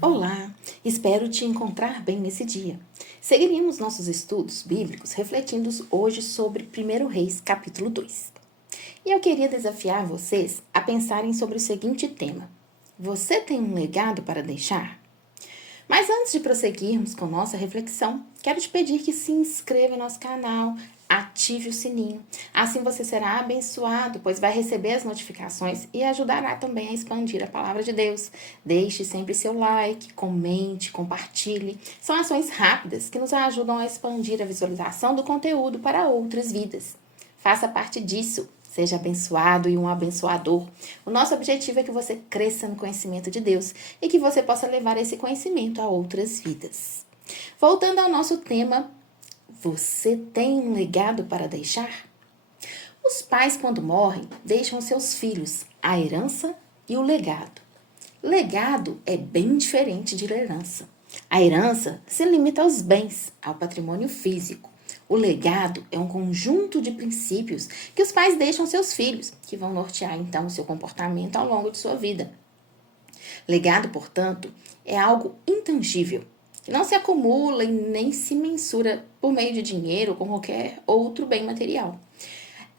Olá, espero te encontrar bem nesse dia. Seguiremos nossos estudos bíblicos refletindo hoje sobre 1 Reis, capítulo 2. E eu queria desafiar vocês a pensarem sobre o seguinte tema: você tem um legado para deixar? Mas antes de prosseguirmos com nossa reflexão, quero te pedir que se inscreva em nosso canal, ative o sininho. Assim você será abençoado, pois vai receber as notificações e ajudará também a expandir a palavra de Deus. Deixe sempre seu like, comente, compartilhe. São ações rápidas que nos ajudam a expandir a visualização do conteúdo para outras vidas. Faça parte disso. Seja abençoado e um abençoador. O nosso objetivo é que você cresça no conhecimento de Deus e que você possa levar esse conhecimento a outras vidas. Voltando ao nosso tema, você tem um legado para deixar? Os pais, quando morrem, deixam seus filhos a herança e o legado. Legado é bem diferente de herança. A herança se limita aos bens, ao patrimônio físico. O legado é um conjunto de princípios que os pais deixam aos seus filhos, que vão nortear então o seu comportamento ao longo de sua vida. Legado, portanto, é algo intangível, que não se acumula e nem se mensura por meio de dinheiro ou com qualquer outro bem material.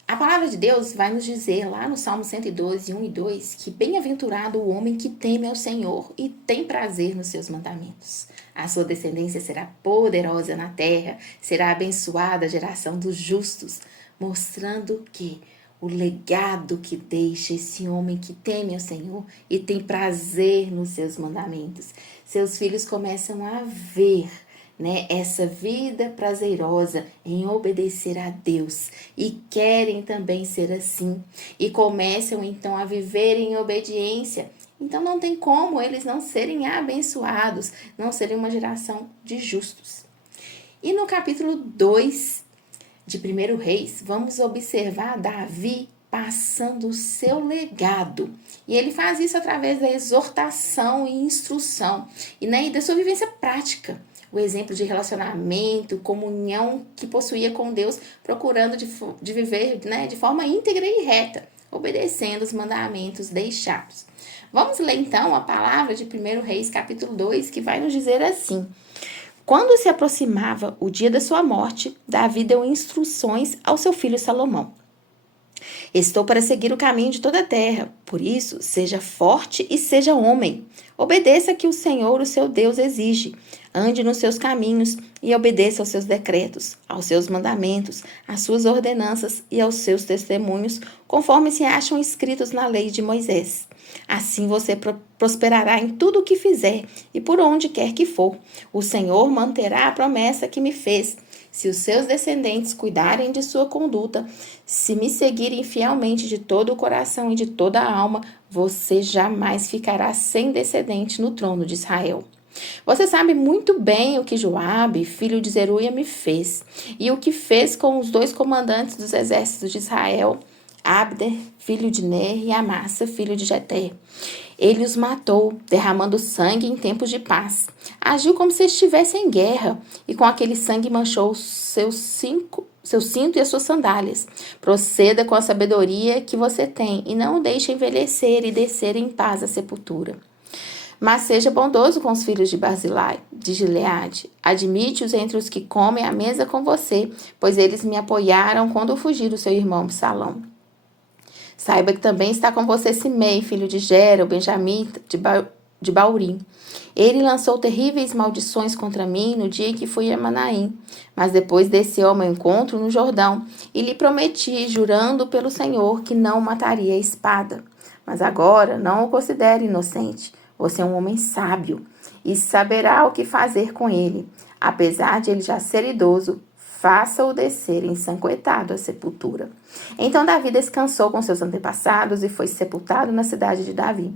A palavra de Deus vai nos dizer lá no Salmo 112, 1 e 2, que bem-aventurado o homem que teme ao Senhor e tem prazer nos seus mandamentos. A sua descendência será poderosa na terra, será abençoada a geração dos justos, mostrando que o legado que deixa esse homem que teme ao Senhor e tem prazer nos seus mandamentos. Seus filhos começam a ver essa vida prazerosa em obedecer a Deus e querem também ser assim e começam então a viver em obediência. Então não tem como eles não serem abençoados, não serem uma geração de justos. E no capítulo 2 de 1 Reis, vamos observar Davi passando o seu legado. E ele faz isso através da exortação e instrução e da sua vivência prática. O exemplo de relacionamento, comunhão que possuía com Deus, procurando de viver de forma íntegra e reta, obedecendo os mandamentos deixados. Vamos ler então a palavra de 1 Reis, capítulo 2, que vai nos dizer assim: quando se aproximava o dia da sua morte, Davi deu instruções ao seu filho Salomão. Estou para seguir o caminho de toda a terra, por isso, seja forte e seja homem. Obedeça que o Senhor, o seu Deus, exige. Ande nos seus caminhos e obedeça aos seus decretos, aos seus mandamentos, às suas ordenanças e aos seus testemunhos, conforme se acham escritos na lei de Moisés. Assim você prosperará em tudo o que fizer e por onde quer que for. O Senhor manterá a promessa que me fez. Se os seus descendentes cuidarem de sua conduta, se me seguirem fielmente de todo o coração e de toda a alma, você jamais ficará sem descendente no trono de Israel. Você sabe muito bem o que Joabe, filho de Zeruia, me fez, e o que fez com os 2 comandantes dos exércitos de Israel, Abder, filho de Ner, e Amassa, filho de Jeter. Ele os matou, derramando sangue em tempos de paz. Agiu como se estivesse em guerra, e com aquele sangue manchou seu cinto e as suas sandálias. Proceda com a sabedoria que você tem, e não o deixe envelhecer e descer em paz à sepultura. Mas seja bondoso com os filhos de Barzilai, de Gileade. Admite-os entre os que comem à mesa com você, pois eles me apoiaram quando fugi do seu irmão Absalão. Saiba que também está com você Simei, filho de Gera, o benjamita de Baurim. Ele lançou terríveis maldições contra mim no dia em que fui a Manaim. Mas depois desceu ao meu encontro no Jordão e lhe prometi, jurando pelo Senhor, que não mataria a espada. Mas agora não o considere inocente. Você é um homem sábio e saberá o que fazer com ele. Apesar de ele já ser idoso, faça-o descer ensanguentado à sepultura. Então Davi descansou com seus antepassados e foi sepultado na cidade de Davi.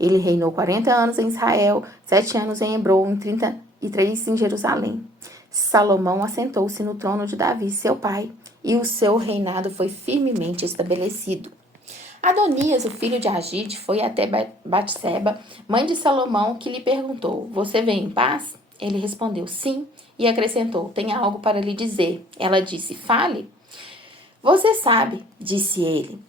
Ele reinou 40 anos em Israel, 7 anos em Hebron e 33 em Jerusalém. Salomão assentou-se no trono de Davi, seu pai, e o seu reinado foi firmemente estabelecido. Adonias, o filho de Agite, foi até Batseba, mãe de Salomão, que lhe perguntou: você vem em paz? Ele respondeu: sim, e acrescentou: tenho algo para lhe dizer. Ela disse: fale. Você sabe, disse ele,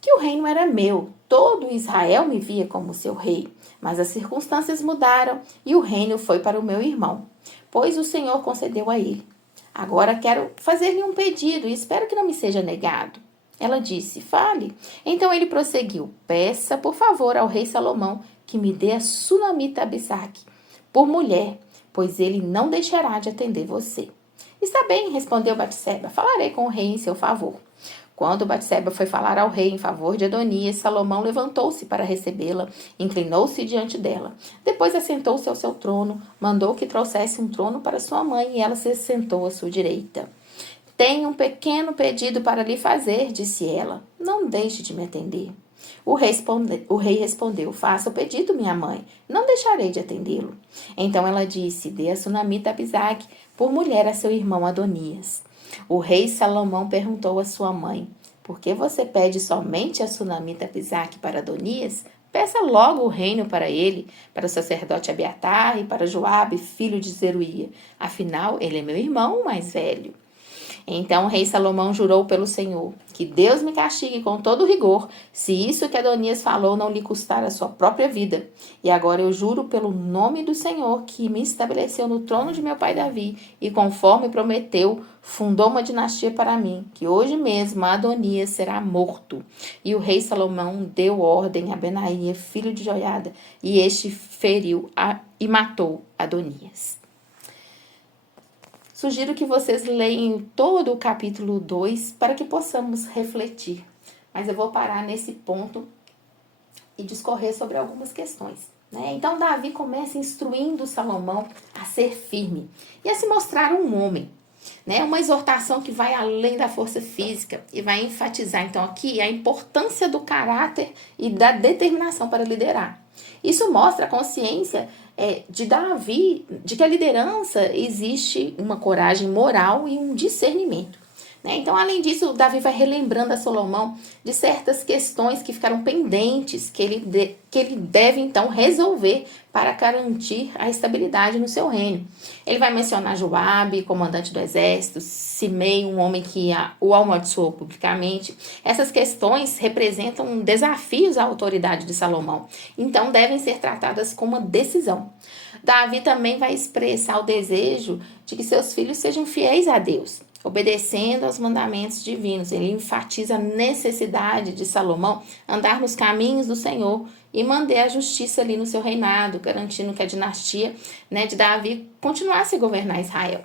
que o reino era meu. todo Israel me via como seu rei, mas as circunstâncias mudaram e o reino foi para o meu irmão, pois o Senhor concedeu a ele. Agora quero fazer-lhe um pedido e espero que não me seja negado. Ela disse, fale. Então ele prosseguiu, peça, por favor, ao rei Salomão que me dê a Sunamita Abisaque por mulher, pois ele não deixará de atender você. Está bem, respondeu Batseba, falarei com o rei em seu favor. Quando Batseba foi falar ao rei em favor de Adonias, Salomão levantou-se para recebê-la, inclinou-se diante dela. Depois assentou-se ao seu trono, mandou que trouxesse um trono para sua mãe e ela se sentou à sua direita. Tenho um pequeno pedido para lhe fazer, disse ela. Não deixe de me atender. O rei respondeu, faça o pedido, minha mãe. Não deixarei de atendê-lo. Então ela disse, dê a Sunamita Abisaque por mulher a seu irmão Adonias. O rei Salomão perguntou à sua mãe, por que você pede somente a Sunamita Abisaque para Adonias? Peça logo o reino para ele, para o sacerdote Abiatar e para Joabe, filho de Zeruia. Afinal, ele é meu irmão mais velho. Então o rei Salomão jurou pelo Senhor, que Deus me castigue com todo rigor, se isso que Adonias falou não lhe custar a sua própria vida. E agora eu juro pelo nome do Senhor, que me estabeleceu no trono de meu pai Davi, e conforme prometeu, fundou uma dinastia para mim, que hoje mesmo Adonias será morto. E o rei Salomão deu ordem a Benaia, filho de Joiada, e este feriu e matou Adonias. Sugiro que vocês leiam todo o capítulo 2 para que possamos refletir. Mas eu vou parar nesse ponto e discorrer sobre algumas questões. Então, Davi começa instruindo Salomão a ser firme e a se mostrar um homem. Uma exortação que vai além da força física e vai enfatizar, então, aqui a importância do caráter e da determinação para liderar. Isso mostra a consciência de Davi, de que a liderança existe uma coragem moral e um discernimento. Então, além disso, Davi vai relembrando a Salomão de certas questões que ficaram pendentes, que ele deve, então, resolver para garantir a estabilidade no seu reino. Ele vai mencionar Joabe, comandante do exército, Simei, um homem que o amaldiçoou publicamente. Essas questões representam desafios à autoridade de Salomão, então devem ser tratadas com uma decisão. Davi também vai expressar o desejo de que seus filhos sejam fiéis a Deus, obedecendo aos mandamentos divinos. Ele enfatiza a necessidade de Salomão andar nos caminhos do Senhor e manter a justiça ali no seu reinado, garantindo que a dinastia de Davi continuasse a governar Israel.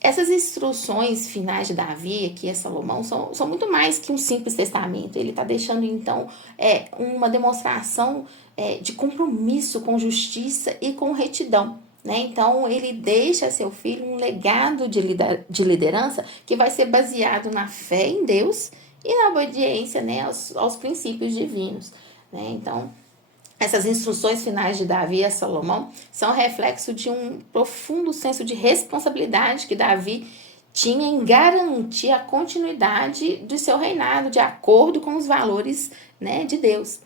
Essas instruções finais de Davi aqui a Salomão são muito mais que um simples testamento. Ele está deixando, então, uma demonstração de compromisso com justiça e com retidão. Então, ele deixa a seu filho um legado de liderança que vai ser baseado na fé em Deus e na obediência aos princípios divinos. Então, essas instruções finais de Davi a Salomão são reflexo de um profundo senso de responsabilidade que Davi tinha em garantir a continuidade de seu reinado de acordo com os valores de Deus.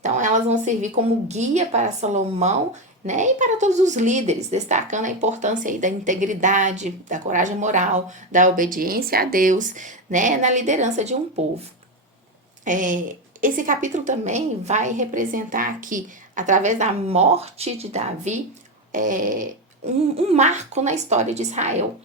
Então, elas vão servir como guia para Salomão e para todos os líderes, destacando a importância aí da integridade, da coragem moral, da obediência a Deus, na liderança de um povo. Esse capítulo também vai representar aqui, através da morte de Davi, um marco na história de Israel.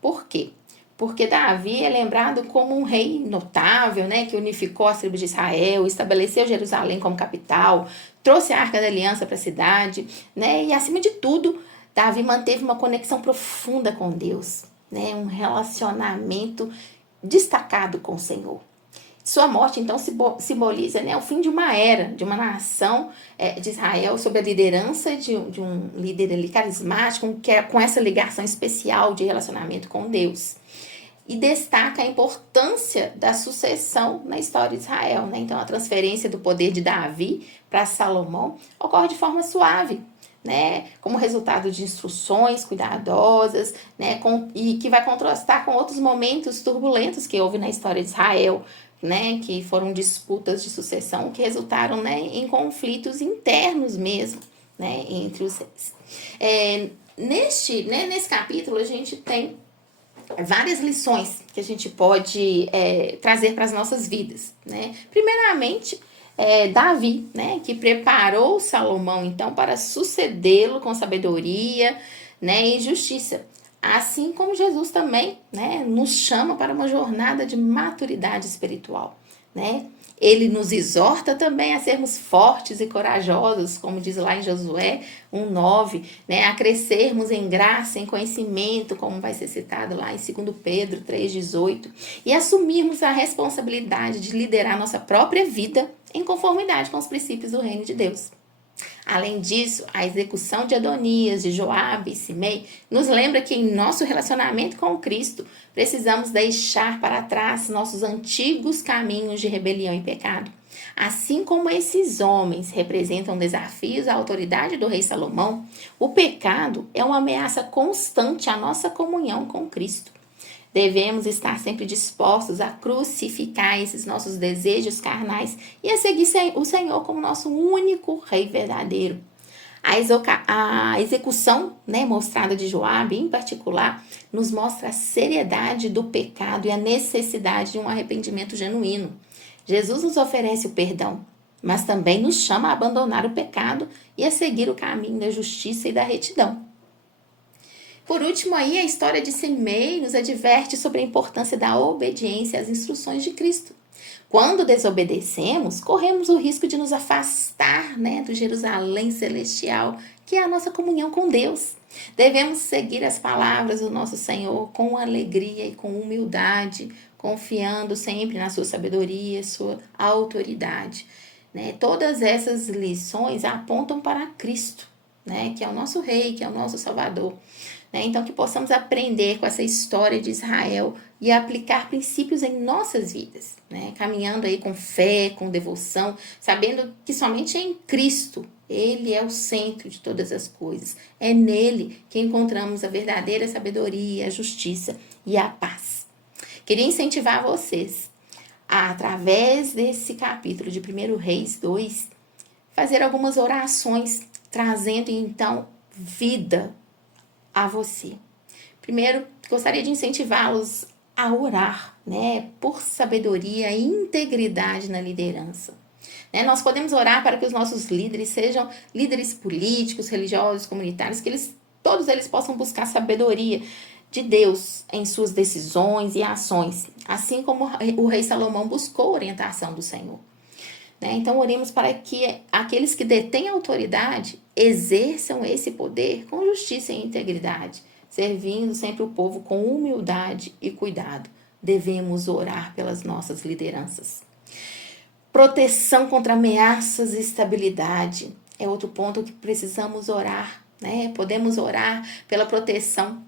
Por quê? Porque Davi é lembrado como um rei notável, que unificou as tribos de Israel, estabeleceu Jerusalém como capital, trouxe a Arca da Aliança para a cidade, e acima de tudo, Davi manteve uma conexão profunda com Deus, um relacionamento destacado com o Senhor. Sua morte, então, simboliza o fim de uma era, de uma nação de Israel, sob a liderança de um líder ali carismático, com essa ligação especial de relacionamento com Deus. E destaca a importância da sucessão na história de Israel. Então, a transferência do poder de Davi para Salomão ocorre de forma suave, como resultado de instruções cuidadosas, e que vai contrastar com outros momentos turbulentos que houve na história de Israel, que foram disputas de sucessão que resultaram em conflitos internos mesmo, entre os reis. Nesse capítulo, a gente tem várias lições que a gente pode trazer para as nossas vidas. Primeiramente, Davi, né, que preparou Salomão, então, para sucedê-lo com sabedoria, né, e justiça. Assim como Jesus também, né, nos chama para uma jornada de maturidade espiritual, né? Ele nos exorta também a sermos fortes e corajosos, como diz lá em Josué 1:9, né? A crescermos em graça, em conhecimento, como vai ser citado lá em 2 Pedro 3:18, e assumirmos a responsabilidade de liderar nossa própria vida em conformidade com os princípios do reino de Deus. Além disso, a execução de Adonias, de Joabe e Simei nos lembra que em nosso relacionamento com Cristo precisamos deixar para trás nossos antigos caminhos de rebelião e pecado. Assim como esses homens representam desafios à autoridade do rei Salomão, o pecado é uma ameaça constante à nossa comunhão com Cristo. Devemos estar sempre dispostos a crucificar esses nossos desejos carnais e a seguir o Senhor como nosso único Rei verdadeiro. A execução, né, mostrada de Joabe, em particular, nos mostra a seriedade do pecado e a necessidade de um arrependimento genuíno. Jesus nos oferece o perdão, mas também nos chama a abandonar o pecado e a seguir o caminho da justiça e da retidão. Por último, aí, a história de Simei nos adverte sobre a importância da obediência às instruções de Cristo. Quando desobedecemos, corremos o risco de nos afastar, né, do Jerusalém celestial, que é a nossa comunhão com Deus. Devemos seguir as palavras do nosso Senhor com alegria e com humildade, confiando sempre na sua sabedoria, sua autoridade. Né? Todas essas lições apontam para Cristo, né, que é o nosso Rei, que é o nosso Salvador. Então, que possamos aprender com essa história de Israel e aplicar princípios em nossas vidas, né? Caminhando aí com fé, com devoção, sabendo que somente em Cristo Ele é o centro de todas as coisas. É nele que encontramos a verdadeira sabedoria, a justiça e a paz. Queria incentivar vocês a, através desse capítulo de 1 Reis 2, fazer algumas orações, trazendo então vida a você. Primeiro, gostaria de incentivá-los a orar, né, por sabedoria e integridade na liderança. Nós podemos orar para que os nossos líderes sejam líderes políticos, religiosos, comunitários, que todos eles possam buscar sabedoria de Deus em suas decisões e ações, assim como o rei Salomão buscou a orientação do Senhor. Então, oremos para que aqueles que detêm autoridade exerçam esse poder com justiça e integridade, servindo sempre o povo com humildade e cuidado. Devemos orar pelas nossas lideranças. Proteção contra ameaças e estabilidade é outro ponto que precisamos orar, né? Podemos orar pela proteção,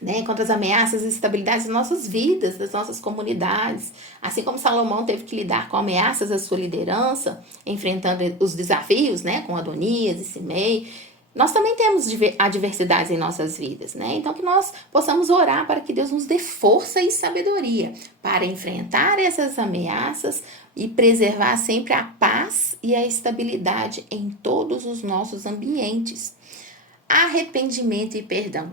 né, contra as ameaças e instabilidades das nossas vidas, das nossas comunidades. Assim como Salomão teve que lidar com ameaças à sua liderança, enfrentando os desafios, né, com Adonias e Simei, nós também temos adversidades em nossas vidas, né? Então, que nós possamos orar para que Deus nos dê força e sabedoria para enfrentar essas ameaças e preservar sempre a paz e a estabilidade em todos os nossos ambientes. Arrependimento e perdão.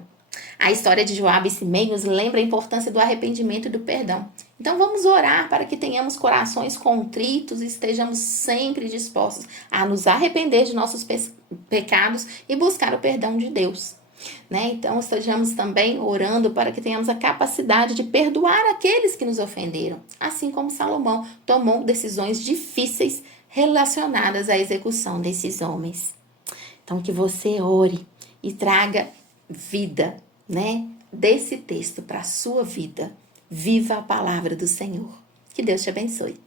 A história de Joabe e Simei nos lembra a importância do arrependimento e do perdão. Então vamos orar para que tenhamos corações contritos e estejamos sempre dispostos a nos arrepender de nossos pecados e buscar o perdão de Deus. Então estejamos também orando para que tenhamos a capacidade de perdoar aqueles que nos ofenderam, assim como Salomão tomou decisões difíceis relacionadas à execução desses homens. Então que você ore e traga vida, né, desse texto para a sua vida. Viva a palavra do Senhor. Que Deus te abençoe.